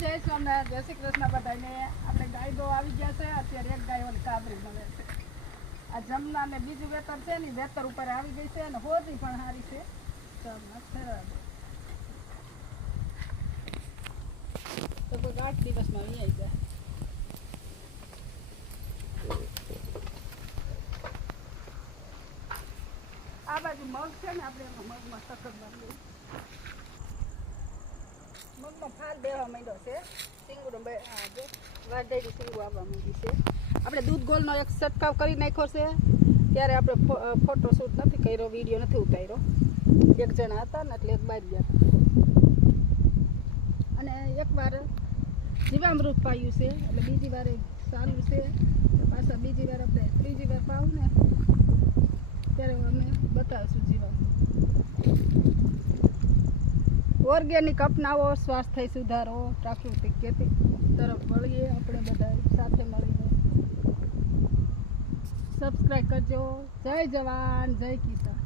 જય સોમનાથ, જય શ્રી કૃષ્ણ બધાને. આપણે ગાય દો આવી ગયા છે. અત્યારે એક ગાય ઓલી કાબરી મળે છે. આ જમના ને બીજું વેતર છે ને વેતર ઉપર આવી ગઈ છે અને હોતી પણ સારી છે. તો કોઈ 8 દિવસમાં અહીં આવી જાય. આ બાજુ મગ છે ને આપણે એમાં મગમાં સખત બાંધીએ. મગમાં ફાલ બેવા માંડ્યો છે. સિંગુડો વાઢેલી સિંગુ આવવા માંડી છે. આપણે દૂધ ગોળનો એક છંટકાવ કરી નાખ્યો છે. ત્યારે આપણે ફોટો શૂટ નથી કર્યો, વિડીયો નથી ઉતાર્યો. એક જણા હતા ને એટલે એક બહાર ગયા હતા. અને એકવાર જીવામૃત પાયું છે એટલે બીજી વાર ચાલુ છે. પાછા બીજી વાર આપણે ત્રીજી વાર પાવું ને ત્યારે અમે બતાવીશું જીવામૃત. ઓર્ગેનિક અપનાવો, સ્વાસ્થ્ય સુધારો, પ્રાકૃતિક ખેતી તરફ વળીએ આપણે બધા સાથે મળીને. સબસ્ક્રાઈબ કરજો. જય જવાન, જય કિસાન.